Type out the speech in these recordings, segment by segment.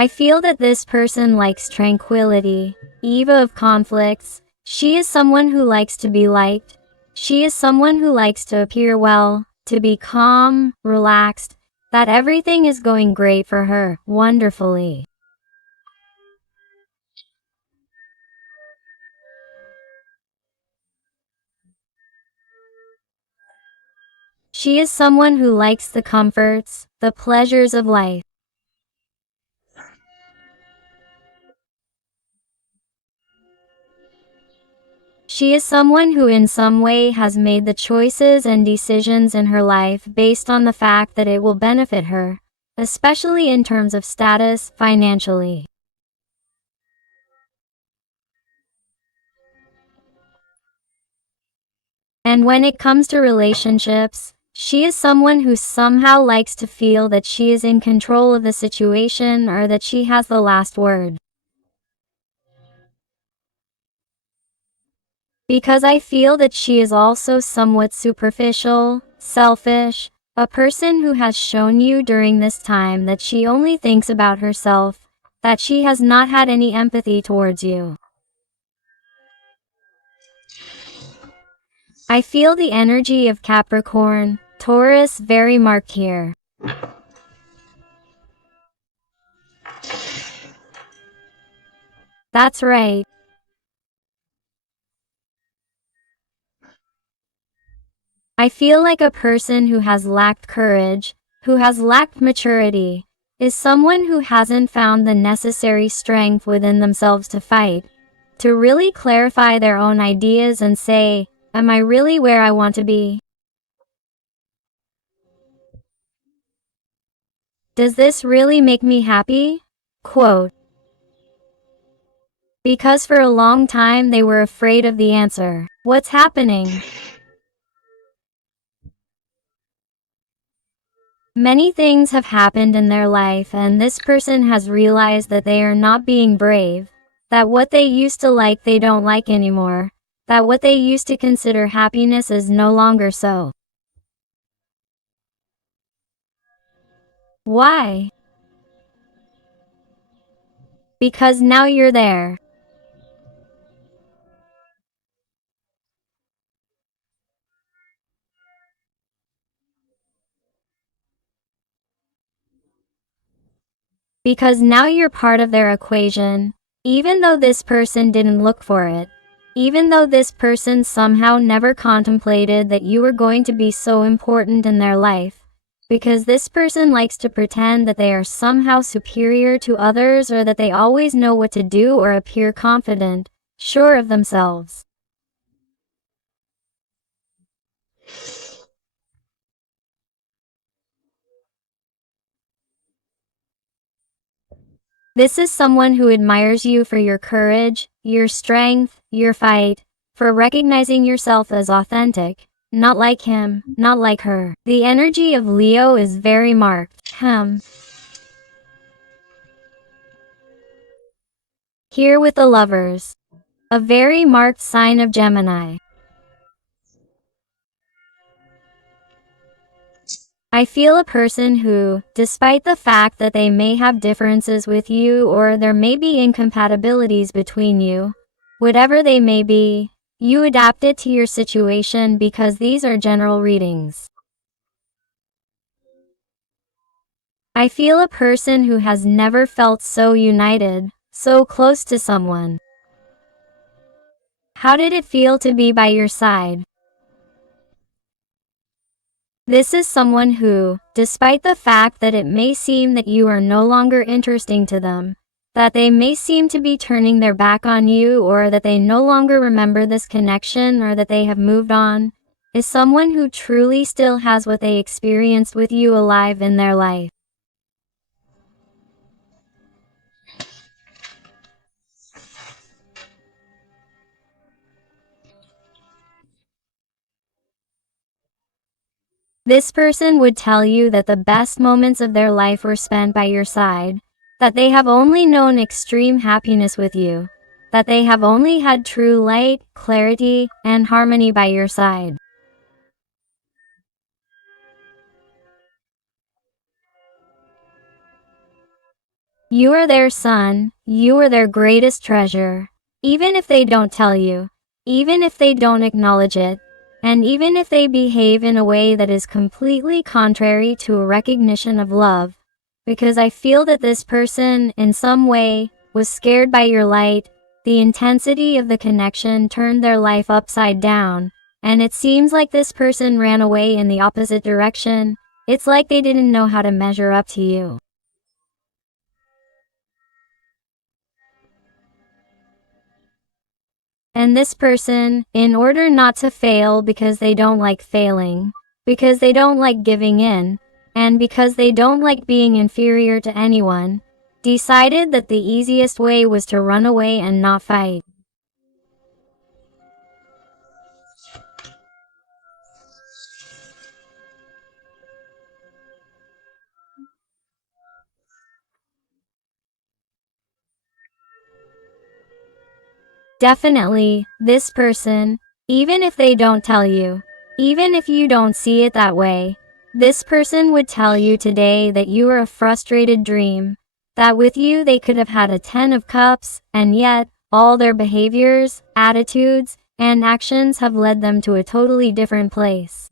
I feel that this person likes tranquility, eve of conflicts. She is someone who likes to be liked. She is someone who likes to appear well, to be calm, relaxed, that everything is going great for her, wonderfully. She is someone who likes the comforts, the pleasures of life. She is someone who in some way has made the choices and decisions in her life based on the fact that it will benefit her, especially in terms of status, financially. And when it comes to relationships, she is someone who somehow likes to feel that she is in control of the situation or that she has the last word. Because I feel that she is also somewhat superficial, selfish, a person who has shown you during this time that she only thinks about herself, that she has not had any empathy towards you. I feel the energy of Capricorn, Taurus very marked here. That's right. I feel like a person who has lacked courage, who has lacked maturity, is someone who hasn't found the necessary strength within themselves to fight, to really clarify their own ideas and say, am I really where I want to be? Does this really make me happy? Quote. Because for a long time they were afraid of the answer. What's happening? Many things have happened in their life and this person has realized that they are not being brave, that what they used to like they don't like anymore, that what they used to consider happiness is no longer so. Why? Because now you're there. Because now you're part of their equation, even though this person didn't look for it. Even though this person somehow never contemplated that you were going to be so important in their life. Because this person likes to pretend that they are somehow superior to others or that they always know what to do or appear confident, sure of themselves. This is someone who admires you for your courage, your strength, your fight, for recognizing yourself as authentic, not like him, not like her. The energy of Leo is very marked. Here with the Lovers. A very marked sign of Gemini. I feel a person who, despite the fact that they may have differences with you or there may be incompatibilities between you, whatever they may be, you adapt it to your situation because these are general readings. I feel a person who has never felt so united, so close to someone. How did it feel to be by your side? This is someone who, despite the fact that it may seem that you are no longer interesting to them, that they may seem to be turning their back on you or that they no longer remember this connection or that they have moved on, is someone who truly still has what they experienced with you alive in their life. This person would tell you that the best moments of their life were spent by your side, that they have only known extreme happiness with you, that they have only had true light, clarity, and harmony by your side. You are their sun, you are their greatest treasure. Even if they don't tell you, even if they don't acknowledge it, and even if they behave in a way that is completely contrary to a recognition of love. Because I feel that this person, in some way, was scared by your light. The intensity of the connection turned their life upside down, and it seems like this person ran away in the opposite direction. It's like they didn't know how to measure up to you. And this person, in order not to fail because they don't like failing, because they don't like giving in, and because they don't like being inferior to anyone, decided that the easiest way was to run away and not fight. Definitely, this person, even if they don't tell you, even if you don't see it that way, this person would tell you today that you are a frustrated dream, that with you they could have had a 10 of cups, and yet, all their behaviors, attitudes, and actions have led them to a totally different place.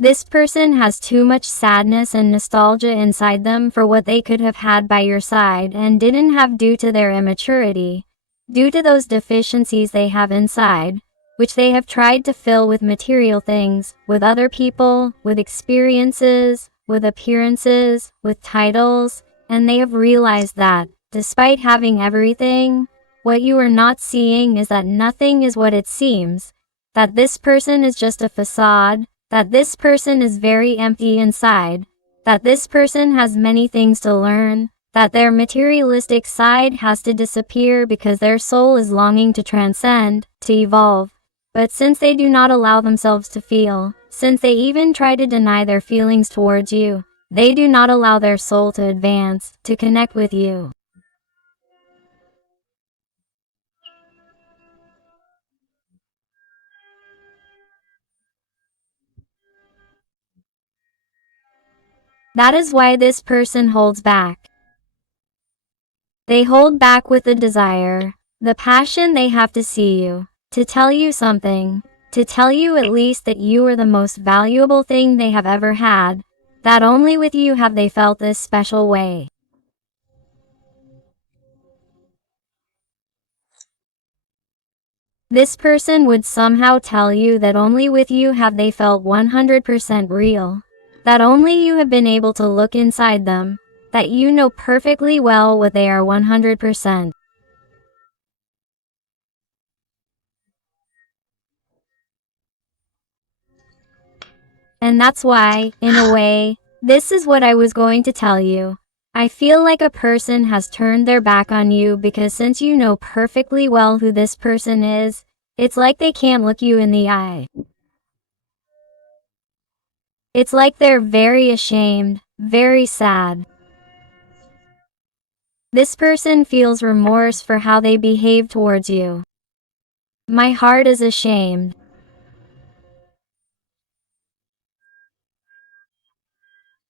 This person has too much sadness and nostalgia inside them for what they could have had by your side and didn't have due to their immaturity, due to those deficiencies they have inside, which they have tried to fill with material things, with other people, with experiences, with appearances, with titles, and they have realized that, despite having everything, what you are not seeing is that nothing is what it seems, that this person is just a facade, that this person is very empty inside, that this person has many things to learn, that their materialistic side has to disappear because their soul is longing to transcend, to evolve. But since they do not allow themselves to feel, since they even try to deny their feelings towards you, they do not allow their soul to advance, to connect with you. That is why this person holds back. They hold back with the desire, the passion they have to see you, to tell you something, to tell you at least that you are the most valuable thing they have ever had, that only with you have they felt this special way. This person would somehow tell you that only with you have they felt 100% real, that only you have been able to look inside them, that you know perfectly well what they are 100%. And that's why, in a way, this is what I was going to tell you. I feel like a person has turned their back on you because since you know perfectly well who this person is, it's like they can't look you in the eye. It's like they're very ashamed, very sad. This person feels remorse for how they behave towards you. My heart is ashamed.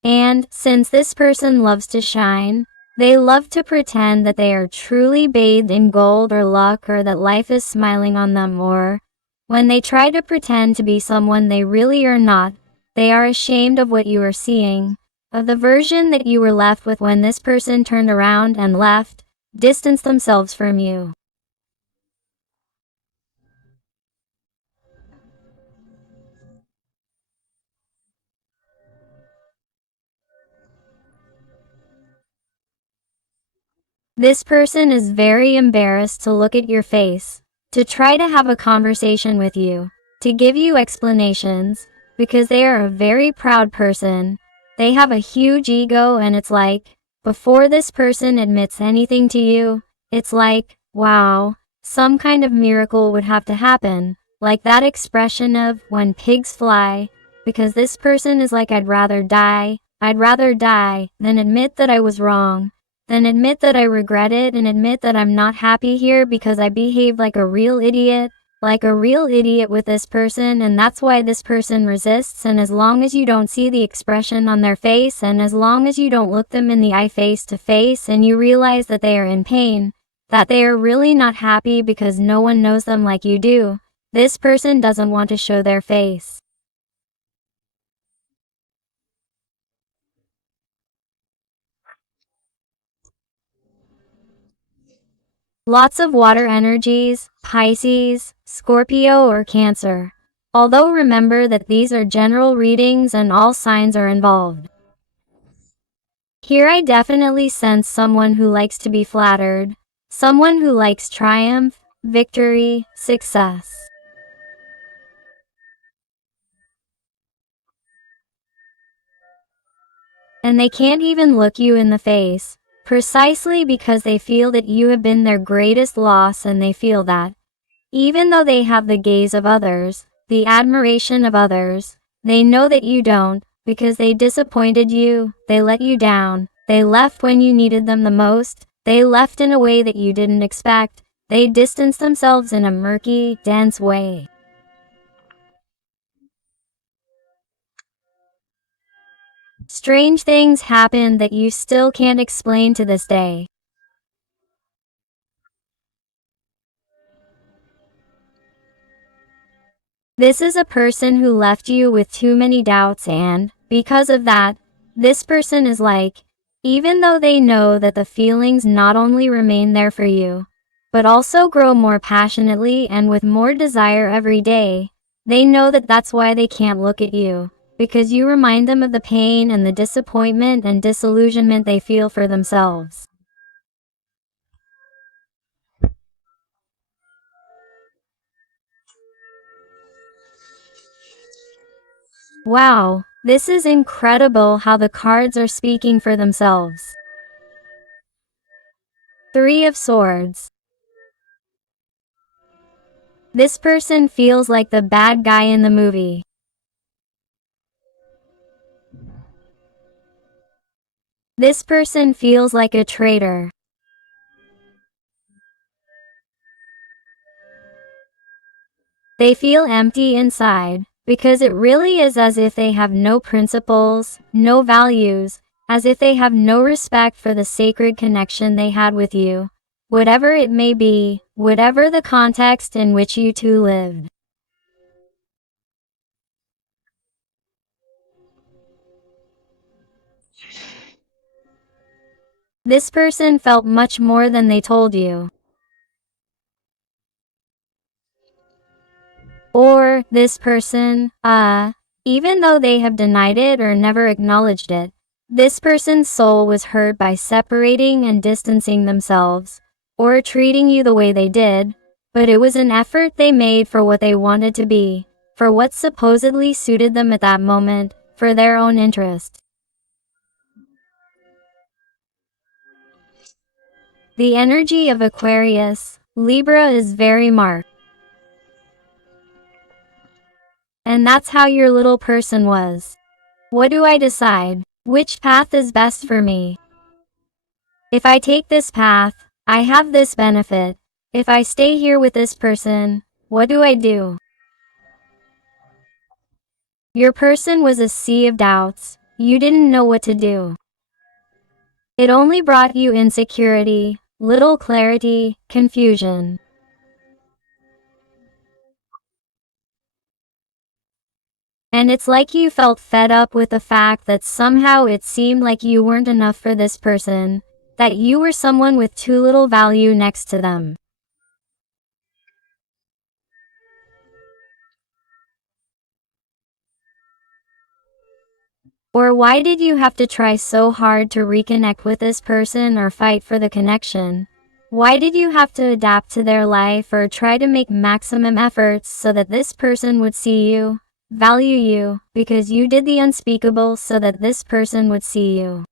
And, since this person loves to shine, they love to pretend that they are truly bathed in gold or luck or that life is smiling on them, or, when they try to pretend to be someone they really are not, they are ashamed of what you are seeing, of the version that you were left with when this person turned around and left, distanced themselves from you. This person is very embarrassed to look at your face, to try to have a conversation with you, to give you explanations, because they are a very proud person. They have a huge ego and it's like, before this person admits anything to you, it's like, wow, some kind of miracle would have to happen, like that expression of when pigs fly, because this person is like, I'd rather die than admit that I was wrong, than admit that I regret it and admit that I'm not happy here because I behaved like a real idiot with this person, and that's why this person resists. And as long as you don't see the expression on their face, and as long as you don't look them in the eye face to face, and you realize that they are in pain, that they are really not happy because no one knows them like you do, this person doesn't want to show their face. Lots of water energies, Pisces, Scorpio or Cancer. Although remember that these are general readings and all signs are involved. Here I definitely sense someone who likes to be flattered, someone who likes triumph, victory, success. And they can't even look you in the face, precisely because they feel that you have been their greatest loss, and they feel that, even though they have the gaze of others, the admiration of others, they know that you don't, because they disappointed you, they let you down, they left when you needed them the most, they left in a way that you didn't expect, they distanced themselves in a murky, dense way. Strange things happened that you still can't explain to this day. This is a person who left you with too many doubts, and, because of that, this person is like, even though they know that the feelings not only remain there for you, but also grow more passionately and with more desire every day, they know that that's why they can't look at you, because you remind them of the pain and the disappointment and disillusionment they feel for themselves. Wow, this is incredible how the cards are speaking for themselves. Three of Swords. This person feels like the bad guy in the movie. This person feels like a traitor. They feel empty inside, because it really is as if they have no principles, no values, as if they have no respect for the sacred connection they had with you, whatever it may be, whatever the context in which you two lived. This person felt much more than they told you. Or, this person, even though they have denied it or never acknowledged it, this person's soul was hurt by separating and distancing themselves, or treating you the way they did, but it was an effort they made for what they wanted to be, for what supposedly suited them at that moment, for their own interest. The energy of Aquarius, Libra is very marked. And that's how your little person was. What do I decide? Which path is best for me? If I take this path, I have this benefit. If I stay here with this person, what do I do? Your person was a sea of doubts. You didn't know what to do. It only brought you insecurity, little clarity, confusion. And it's like you felt fed up with the fact that somehow it seemed like you weren't enough for this person, that you were someone with too little value next to them. Or why did you have to try so hard to reconnect with this person or fight for the connection? Why did you have to adapt to their life or try to make maximum efforts so that this person would see you, value you, because you did the unspeakable so that this person would see you?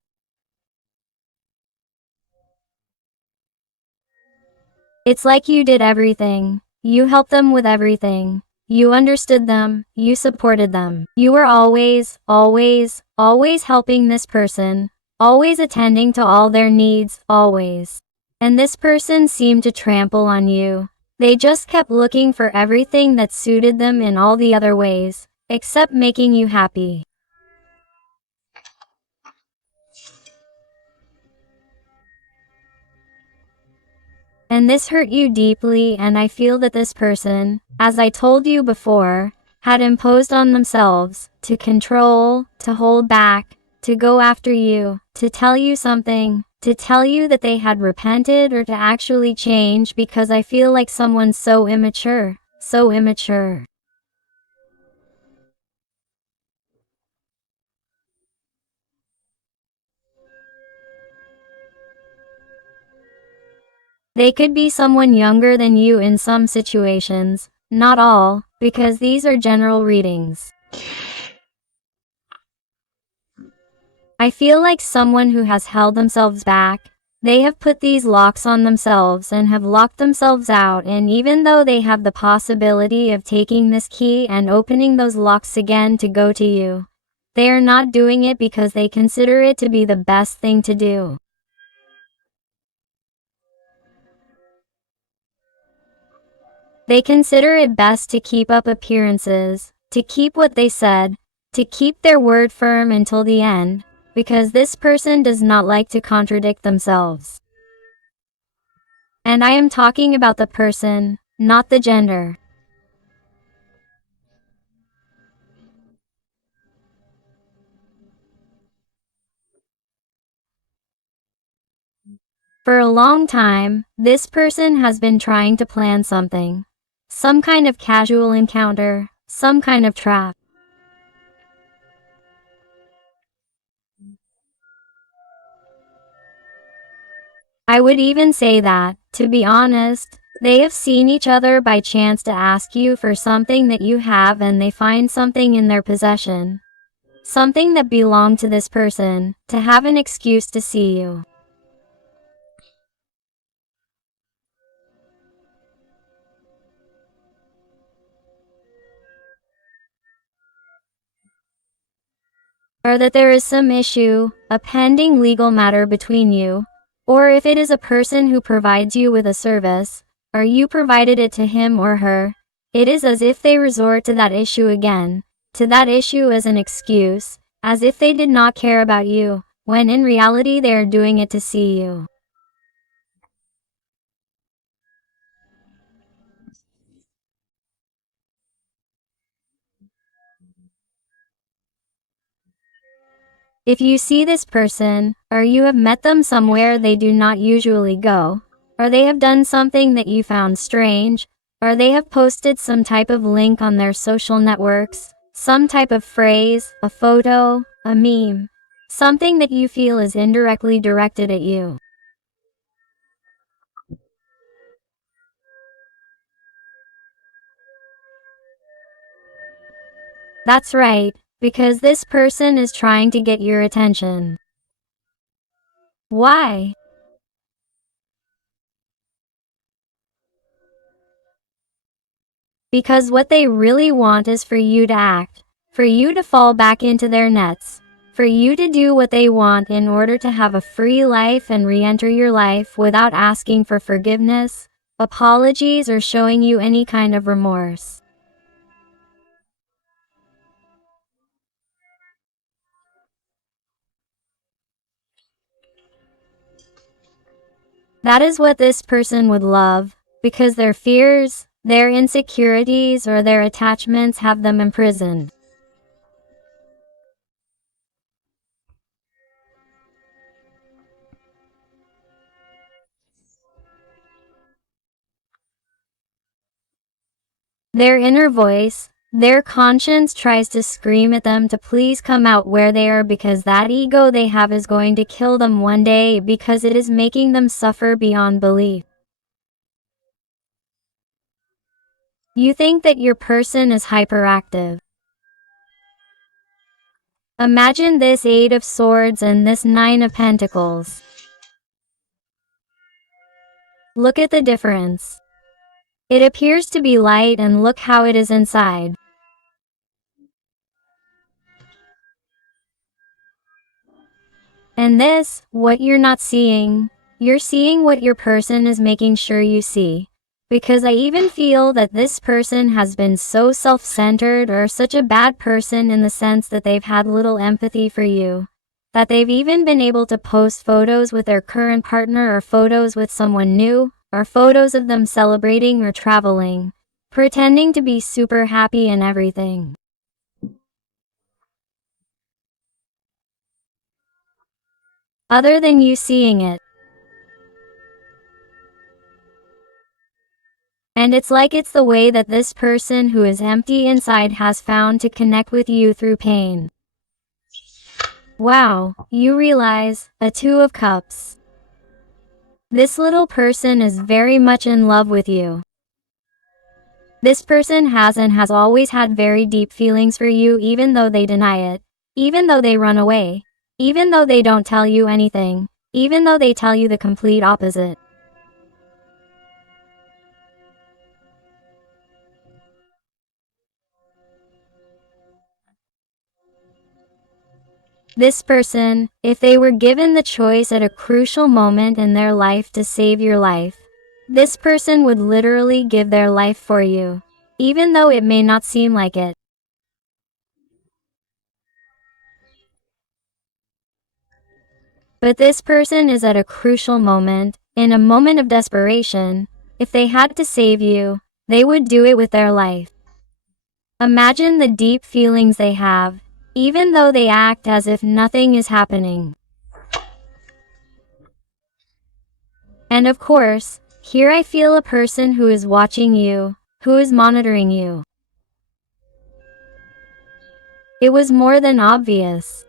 It's like you did everything. You helped them with everything. You understood them, you supported them. You were always, always, always helping this person, always attending to all their needs, always. And this person seemed to trample on you. They just kept looking for everything that suited them in all the other ways, except making you happy. And this hurt you deeply, and I feel that this person, as I told you before, had imposed on themselves to control, to hold back, to go after you, to tell you something, to tell you that they had repented or to actually change, because I feel like someone's so immature, so immature. They could be someone younger than you in some situations, not all, because these are general readings. I feel like someone who has held themselves back. They have put these locks on themselves and have locked themselves out, and even though they have the possibility of taking this key and opening those locks again to go to you, they are not doing it because they consider it to be the best thing to do. They consider it best to keep up appearances, to keep what they said, to keep their word firm until the end, because this person does not like to contradict themselves. And I am talking about the person, not the gender. For a long time, this person has been trying to plan something. Some kind of casual encounter, some kind of trap. I would even say that, to be honest, they have seen each other by chance to ask you for something that you have, and they find something in their possession. Something that belonged to this person, to have an excuse to see you. Or that there is some issue, a pending legal matter between you, or if it is a person who provides you with a service, or you provided it to him or her, it is as if they resort to that issue again, to that issue as an excuse, as if they did not care about you, when in reality they are doing it to see you. If you see this person, or you have met them somewhere they do not usually go, or they have done something that you found strange, or they have posted some type of link on their social networks, some type of phrase, a photo, a meme, something that you feel is indirectly directed at you. That's right, because this person is trying to get your attention. Why? Because what they really want is for you to act, for you to fall back into their nets, for you to do what they want in order to have a free life and re-enter your life without asking for forgiveness, apologies, or showing you any kind of remorse. That is what this person would love, because their fears, their insecurities, or their attachments have them imprisoned. Their inner voice, their conscience tries to scream at them to please come out where they are, because that ego they have is going to kill them one day, because it is making them suffer beyond belief. You think that your person is hyperactive. Imagine this 8 of Swords and this 9 of Pentacles. Look at the difference. It appears to be light, and look how it is inside. And this, what you're not seeing, you're seeing what your person is making sure you see. Because I even feel that this person has been so self-centered, or such a bad person in the sense that they've had little empathy for you, that they've even been able to post photos with their current partner, or photos with someone new, or photos of them celebrating or traveling, pretending to be super happy and everything. Other than you seeing it. And it's like it's the way that this person who is empty inside has found to connect with you through pain. Wow, you realize, a Two of Cups. This little person is very much in love with you. This person has and has always had very deep feelings for you, even though they deny it, even though they run away, even though they don't tell you anything, even though they tell you the complete opposite. This person, if they were given the choice at a crucial moment in their life to save your life, this person would literally give their life for you, even though it may not seem like it. But this person is at a crucial moment, in a moment of desperation. If they had to save you, they would do it with their life. Imagine the deep feelings they have, even though they act as if nothing is happening. And of course, here I feel a person who is watching you, who is monitoring you. It was more than obvious.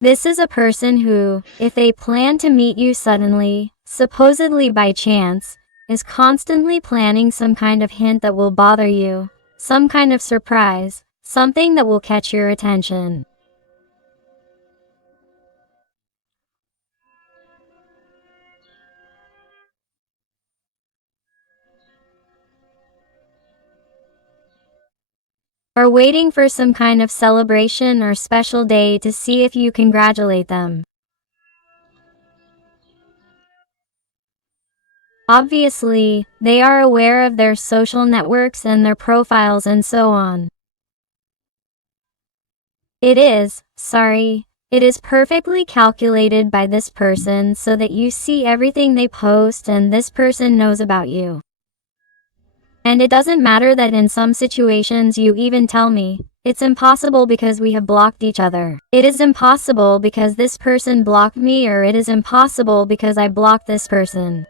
This is a person who, if they plan to meet you suddenly, supposedly by chance, is constantly planning some kind of hint that will bother you, some kind of surprise, something that will catch your attention. Or waiting for some kind of celebration or special day to see if you congratulate them. Obviously, they are aware of their social networks and their profiles and so on. It is perfectly calculated by this person so that you see everything they post and this person knows about you. And it doesn't matter that in some situations you even tell me, it's impossible because we have blocked each other. It is impossible because this person blocked me, or it is impossible because I blocked this person.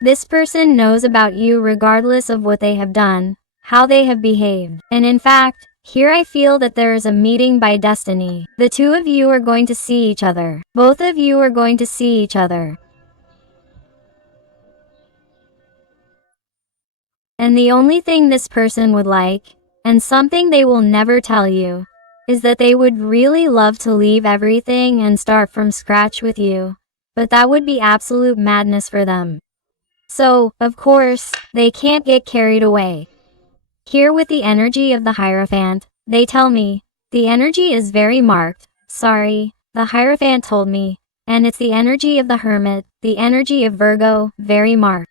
This person knows about you regardless of what they have done, how they have behaved. And in fact, here I feel that there is a meeting by destiny. The two of you are going to see each other. Both of you are going to see each other. And the only thing this person would like, and something they will never tell you, is that they would really love to leave everything and start from scratch with you. But that would be absolute madness for them. So, of course, they can't get carried away. Here with the energy of the Hierophant, they tell me, the energy is very marked. Sorry, the Hierophant told me, and it's the energy of the Hermit, the energy of Virgo, very marked.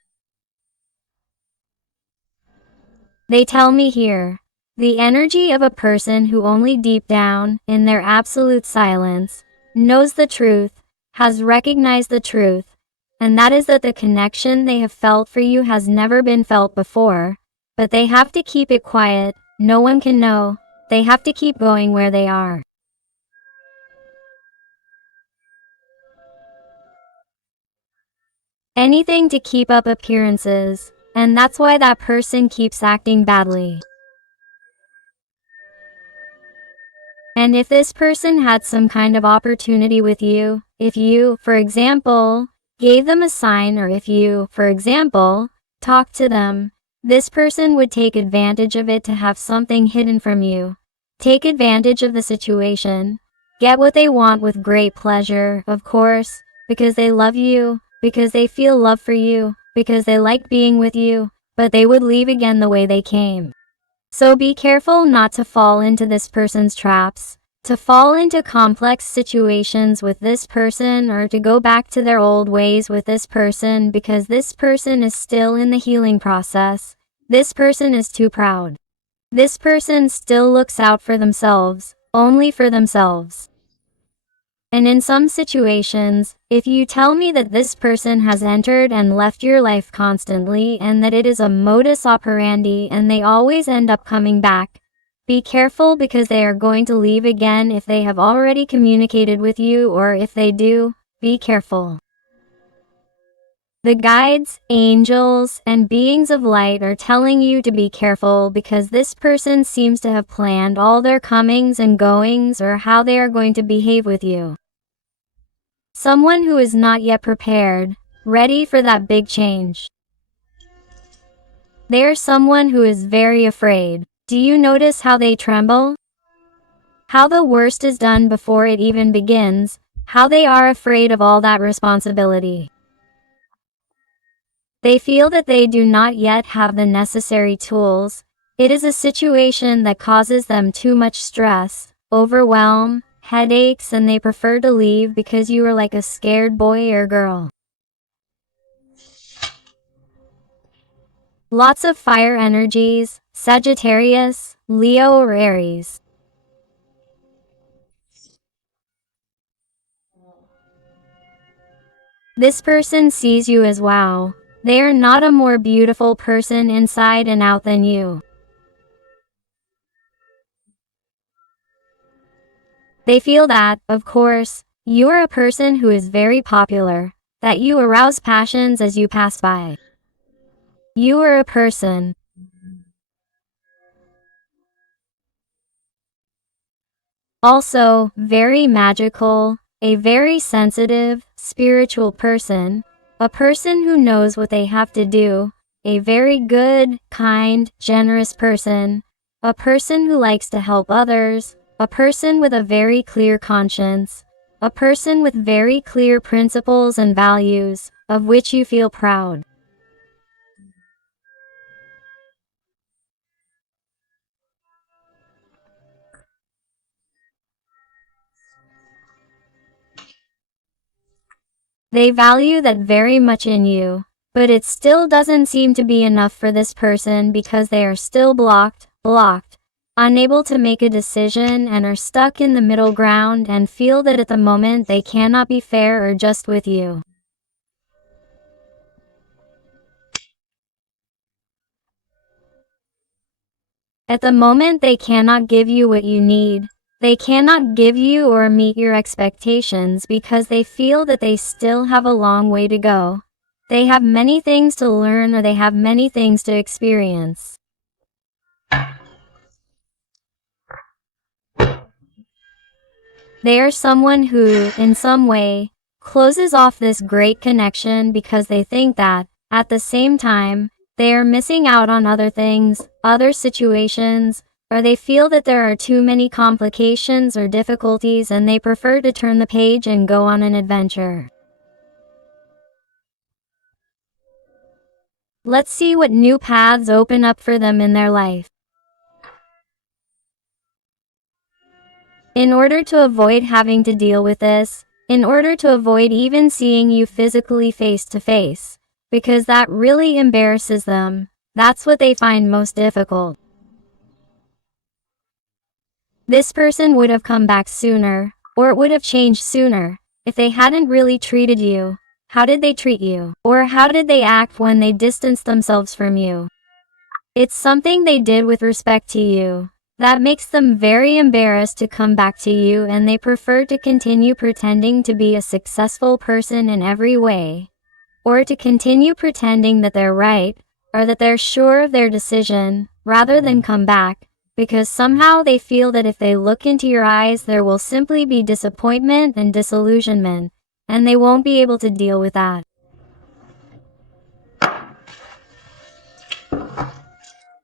They tell me here, the energy of a person who only deep down, in their absolute silence, knows the truth, has recognized the truth, and that is that the connection they have felt for you has never been felt before, but they have to keep it quiet, no one can know, they have to keep going where they are. Anything to keep up appearances, and that's why that person keeps acting badly. And if this person had some kind of opportunity with you, if you, for example, gave them a sign, or if you, for example, talked to them, this person would take advantage of it to have something hidden from you. Take advantage of the situation. get what they want with great pleasure, of course, because they love you, because they feel love for you, because they like being with you, but they would leave again the way they came. So be careful not to fall into this person's traps, to fall into complex situations with this person, or to go back to their old ways with this person, because this person is still in the healing process. This person is too proud. This person still looks out for themselves, only for themselves. And in some situations, if you tell me that this person has entered and left your life constantly and that it is a modus operandi and they always end up coming back, be careful, because they are going to leave again if they have already communicated with you, or if they do, be careful. The guides, angels, and beings of light are telling you to be careful, because this person seems to have planned all their comings and goings, or how they are going to behave with you. Someone who is not yet prepared, ready for that big change. They are someone who is very afraid. Do you notice how they tremble? How the worst is done before it even begins, how they are afraid of all that responsibility. They feel that they do not yet have the necessary tools. It is a situation that causes them too much stress, overwhelm, headaches, and they prefer to leave because you are like a scared boy or girl. Lots of fire energies, Sagittarius, Leo, or Aries. This person sees you as wow. They are not a more beautiful person inside and out than you. They feel that, of course, you are a person who is very popular, that you arouse passions as you pass by. You are a person also very magical, a very sensitive, spiritual person, a person who knows what they have to do, a very good, kind, generous person, a person who likes to help others, a person with a very clear conscience, a person with very clear principles and values, of which you feel proud. They value that very much in you, but it still doesn't seem to be enough for this person, because they are still blocked, unable to make a decision, and are stuck in the middle ground and feel that at the moment they cannot be fair or just with you. At the moment they cannot give you what you need. They cannot give you or meet your expectations because they feel that they still have a long way to go. They have many things to learn, or they have many things to experience. They are someone who, in some way, closes off this great connection because they think that, at the same time, they are missing out on other things, other situations, or they feel that there are too many complications or difficulties and they prefer to turn the page and go on an adventure. Let's see what new paths open up for them in their life. In order to avoid having to deal with this, in order to avoid even seeing you physically face to face, because that really embarrasses them, that's what they find most difficult. This person would have come back sooner, or it would have changed sooner, if they hadn't really treated you. How did they treat you? Or how did they act when they distanced themselves from you? It's something they did with respect to you. That makes them very embarrassed to come back to you, and they prefer to continue pretending to be a successful person in every way. Or to continue pretending that they're right, or that they're sure of their decision, rather than come back, because somehow they feel that if they look into your eyes there will simply be disappointment and disillusionment, and they won't be able to deal with that.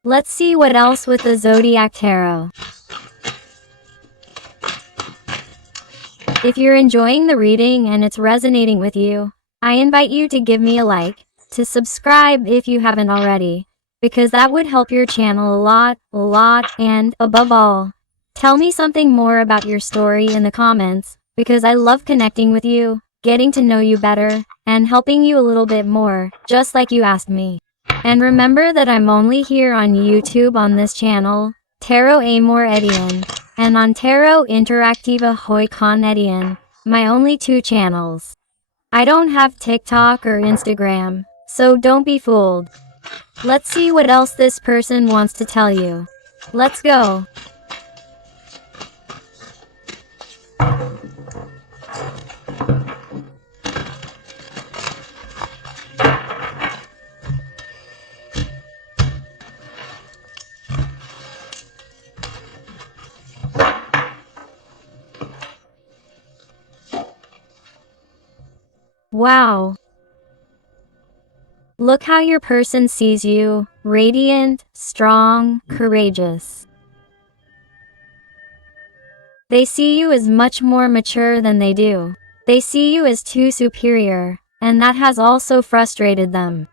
Let's see what else with the Zodiac Tarot. If you're enjoying the reading and it's resonating with you, I invite you to give me a like, to subscribe if you haven't already, because that would help your channel a lot, and above all, tell me something more about your story in the comments, because I love connecting with you, getting to know you better, and helping you a little bit more, just like you asked me. And remember that I'm only here on YouTube on this channel, Tarot Amor Edian, and on Tarot Interactiva Hoy Con Edian, my only two channels. I don't have TikTok or Instagram, so don't be fooled. Let's see what else this person wants to tell you. Let's go. Wow. Look how your person sees you, radiant, strong, courageous. They see you as much more mature than they do. They see you as too superior, and that has also frustrated them.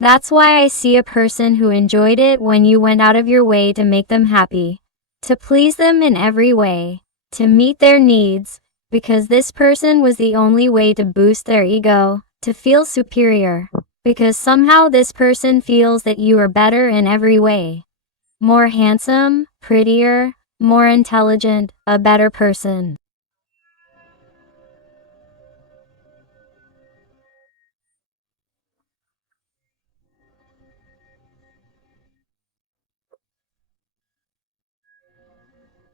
That's why I see a person who enjoyed it when you went out of your way to make them happy, to please them in every way, to meet their needs, because this person was the only way to boost their ego, to feel superior, because somehow this person feels that you are better in every way. More handsome, prettier, more intelligent, a better person.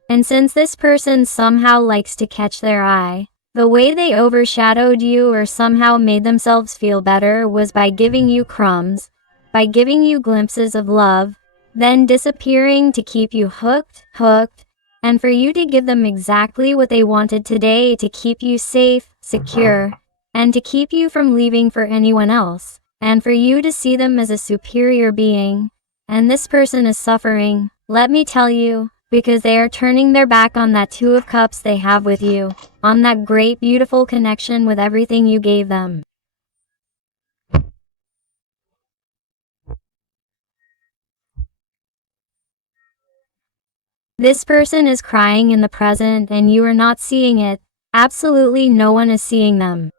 And since this person somehow likes to catch their eye, the way they overshadowed you or somehow made themselves feel better was by giving you crumbs, by giving you glimpses of love, then disappearing to keep you hooked, and for you to give them exactly what they wanted today to keep you safe, secure, and to keep you from leaving for anyone else, and for you to see them as a superior being. And this person is suffering, let me tell you, because they are turning their back on that Two of Cups they have with you, on that great beautiful connection with everything you gave them. This person is crying in the present and you are not seeing it. Absolutely no one is seeing them.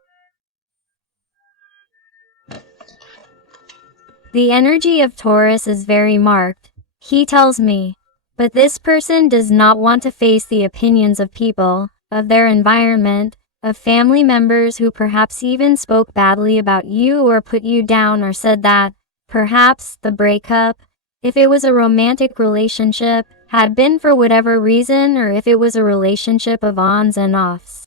The energy of Taurus is very marked, he tells me. But this person does not want to face the opinions of people, of their environment, of family members who perhaps even spoke badly about you or put you down or said that, perhaps, the breakup, if it was a romantic relationship, had been for whatever reason, or if it was a relationship of ons and offs.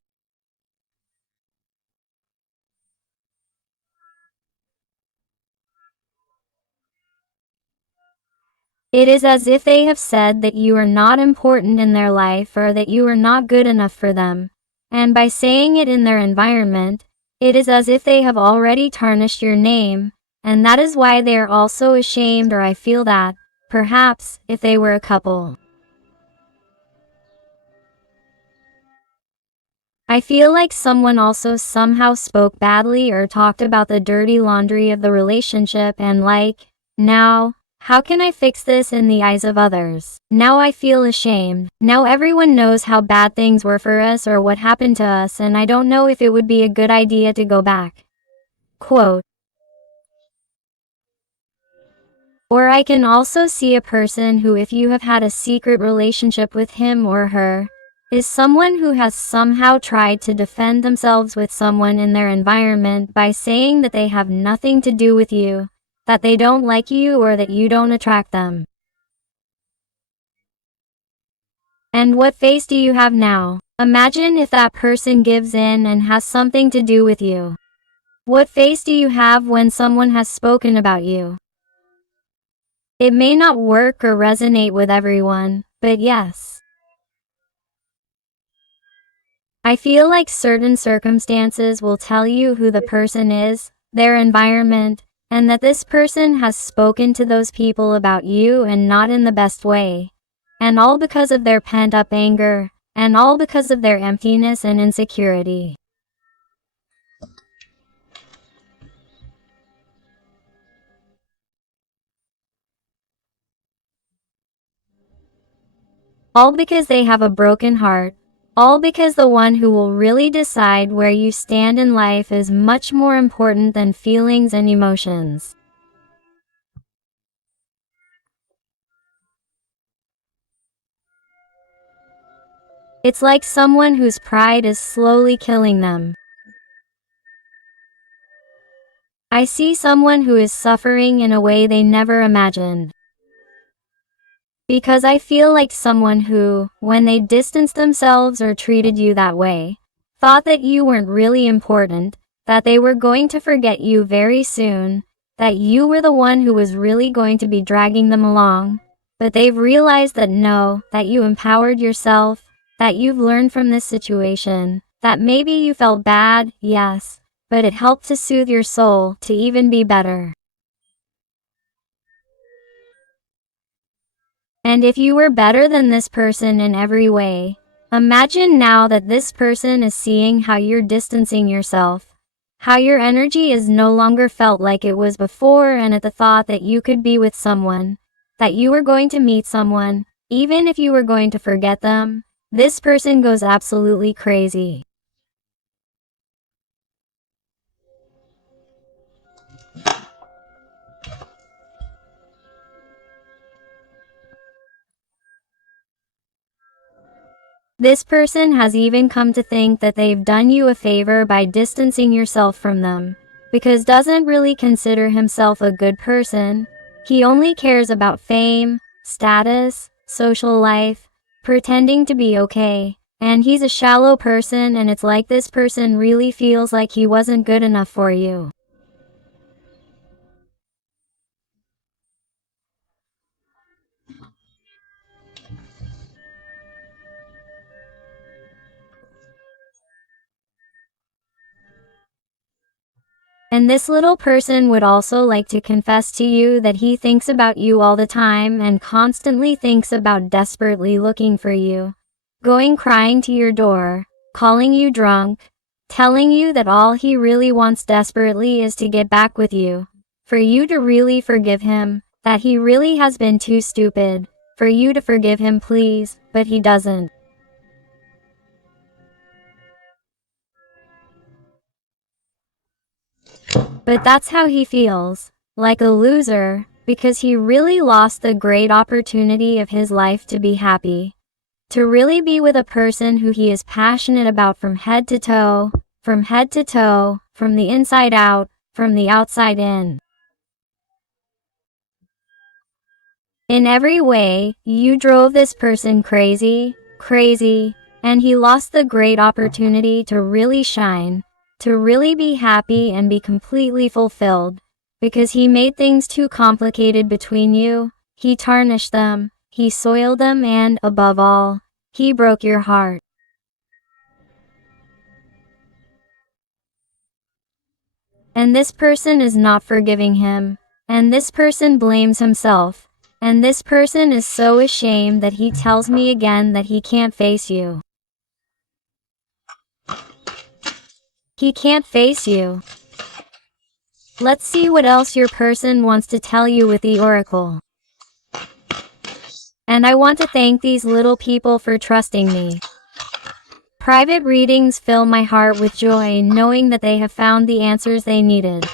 It is as if they have said that you are not important in their life or that you are not good enough for them. And by saying it in their environment, it is as if they have already tarnished your name, and that is why they are also ashamed, or I feel that, perhaps, if they were a couple. I feel like someone also somehow spoke badly or talked about the dirty laundry of the relationship and like, now, how can I fix this in the eyes of others? Now I feel ashamed. Now everyone knows how bad things were for us or what happened to us, and I don't know if it would be a good idea to go back. Quote. Or I can also see a person who, if you have had a secret relationship with him or her, is someone who has somehow tried to defend themselves with someone in their environment by saying that they have nothing to do with you, that they don't like you or that you don't attract them. And what face do you have now? Imagine if that person gives in and has something to do with you. What face do you have when someone has spoken about you? It may not work or resonate with everyone, but yes. I feel like certain circumstances will tell you who the person is, their environment, and that this person has spoken to those people about you and not in the best way. And all because of their pent-up anger, and all because of their emptiness and insecurity. All because they have a broken heart. All because the one who will really decide where you stand in life is much more important than feelings and emotions. It's like someone whose pride is slowly killing them. I see someone who is suffering in a way they never imagined. Because I feel like someone who, when they distanced themselves or treated you that way, thought that you weren't really important, that they were going to forget you very soon, that you were the one who was really going to be dragging them along. But they've realized that no, that you empowered yourself, that you've learned from this situation, that maybe you felt bad, yes, but it helped to soothe your soul to even be better. And if you were better than this person in every way, imagine now that this person is seeing how you're distancing yourself, how your energy is no longer felt like it was before, and at the thought that you could be with someone, that you were going to meet someone, even if you were going to forget them, this person goes absolutely crazy. This person has even come to think that they've done you a favor by distancing yourself from them, because doesn't really consider himself a good person. He only cares about fame, status, social life, pretending to be okay. And he's a shallow person, and it's like this person really feels like he wasn't good enough for you. And this little person would also like to confess to you that he thinks about you all the time and constantly thinks about desperately looking for you, going crying to your door, calling you drunk, telling you that all he really wants desperately is to get back with you, for you to really forgive him, that he really has been too stupid, for you to forgive him please, but he doesn't. But that's how he feels, like a loser, because he really lost the great opportunity of his life to be happy. To really be with a person who he is passionate about from head to toe, from head to toe, from the inside out, from the outside in. In every way, you drove this person crazy, crazy, and he lost the great opportunity to really shine, to really be happy and be completely fulfilled, because he made things too complicated between you, he tarnished them, he soiled them, and, above all, he broke your heart. And this person is not forgiving him, and this person blames himself. And this person is so ashamed that he tells me again that he can't face you. He can't face you. Let's see what else your person wants to tell you with the oracle. And I want to thank these little people for trusting me. Private readings fill my heart with joy knowing that they have found the answers they needed.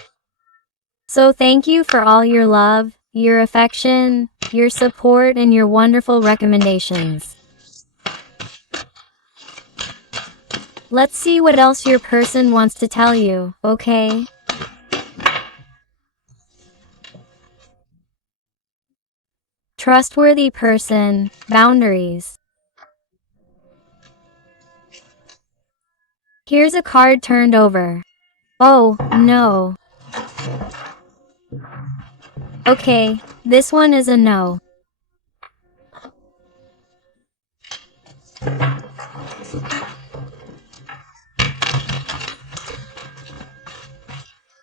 So thank you for all your love, your affection, your support, and your wonderful recommendations. Let's see what else your person wants to tell you, okay? Trustworthy person, boundaries. Here's a card turned over. Oh, no. Okay, this one is a no.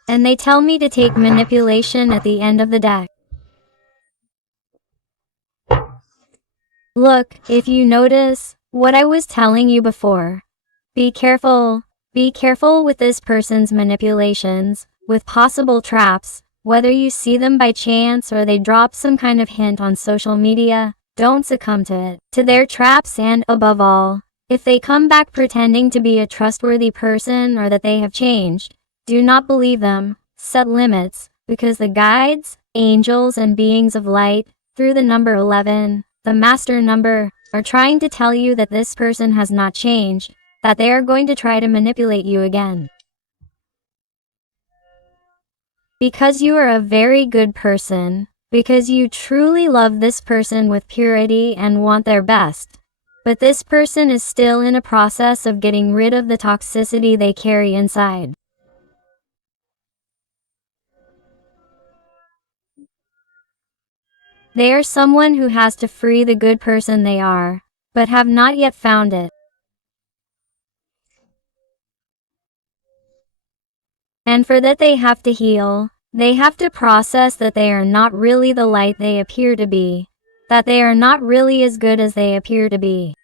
And they tell me to take manipulation at the end of the deck. Look, if you notice, What I was telling you before. Be careful. Be careful with this person's manipulations, with possible traps, whether you see them by chance or they drop some kind of hint on social media. Don't succumb to it, to their traps, and above all, if they come back pretending to be a trustworthy person or that they have changed, do not believe them. Set limits, because the guides, angels, and beings of light, through the number 11, the master number, are trying to tell you that this person has not changed, that they are going to try to manipulate you again. Because you are a very good person, because you truly love this person with purity and want their best. But this person is still in a process of getting rid of the toxicity they carry inside. They are someone who has to free the good person they are, but have not yet found it. And for that they have to heal. They have to process that they are not really the light they appear to be, that they are not really as good as they appear to be.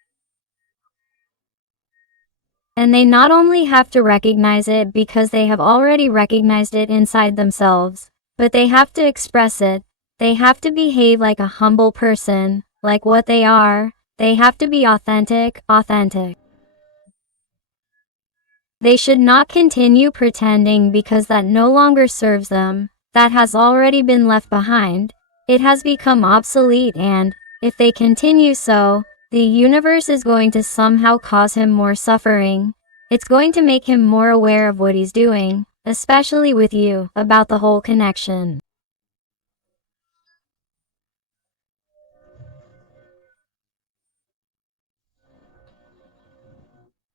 And they not only have to recognize it because they have already recognized it inside themselves, but they have to express it. They have to behave like a humble person, like what they are. They have to be authentic. They should not continue pretending because that no longer serves them. That has already been left behind. It has become obsolete, and, if they continue so, the universe is going to somehow cause him more suffering. It's going to make him more aware of what he's doing, especially with you, about the whole connection.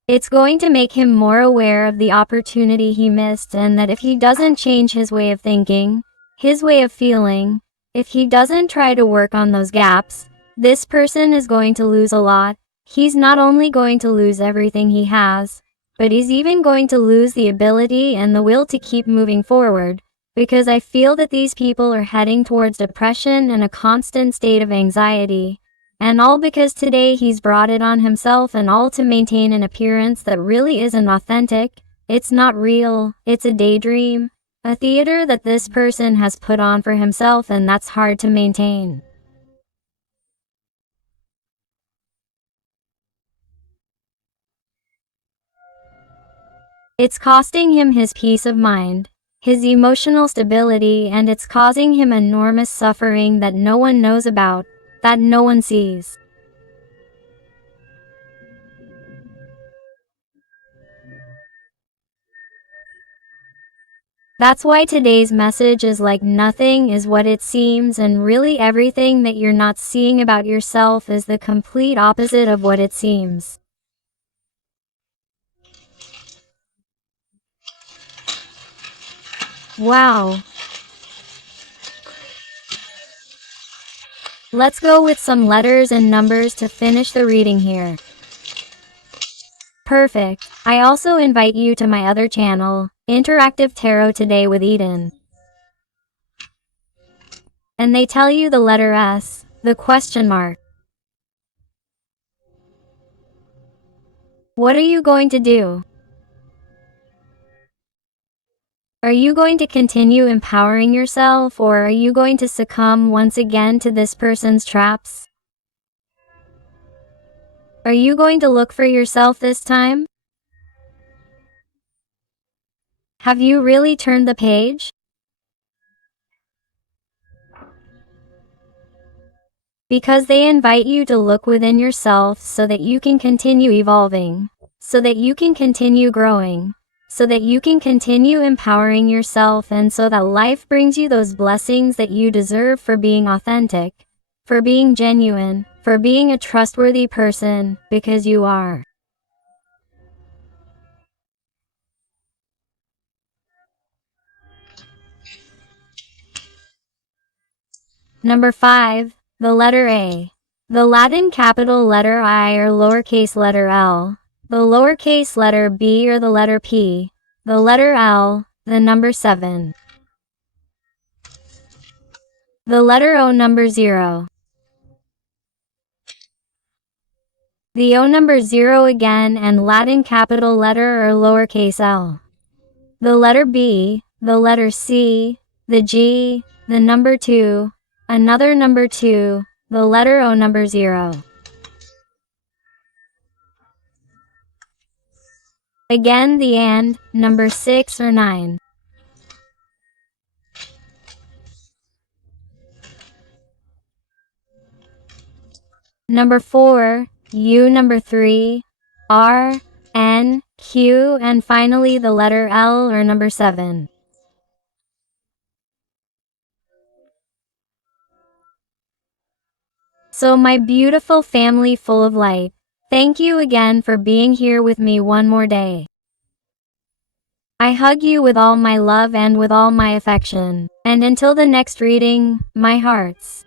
It's going to make him more aware of the opportunity he missed, and that if he doesn't change his way of thinking, his way of feeling, if he doesn't try to work on those gaps, this person is going to lose a lot. He's not only going to lose everything he has, but he's even going to lose the ability and the will to keep moving forward, because I feel that these people are heading towards depression and a constant state of anxiety. And all because today he's brought it on himself, and all to maintain an appearance that really isn't authentic. It's not real, it's a daydream, a theater that this person has put on for himself, and that's hard to maintain. It's costing him his peace of mind, his emotional stability, and it's causing him enormous suffering that no one knows about, that no one sees. That's why today's message is like nothing is what it seems, and really everything that you're not seeing about yourself is the complete opposite of what it seems. Wow. Let's go with some letters and numbers to finish the reading here. Perfect. I also invite you to my other channel, Interactive Tarot Today with Eden. And they tell you the letter S, the question mark. What are you going to do? Are you going to continue empowering yourself, or are you going to succumb once again to this person's traps? Are you going to look for yourself this time? Have you really turned the page? Because they invite you to look within yourself so that you can continue evolving, so that you can continue growing, so that you can continue empowering yourself, and so that life brings you those blessings that you deserve for being authentic, for being genuine, for being a trustworthy person, because you are. Number 5, the letter A. The Latin capital letter I or lowercase letter L. The lowercase letter B or the letter P. The letter L. The number 7. The letter O, number 0. the O number 0 again, and Latin capital letter or lowercase l. The letter B, the letter C, the G, the number 2, another number 2, the letter O number 0. Again the and, number 6 or 9. Number 4, U number 3, R, N, Q, and finally the letter L or number 7. So my beautiful family full of light, thank you again for being here with me one more day. I hug you with all my love and with all my affection. And until the next reading, my hearts.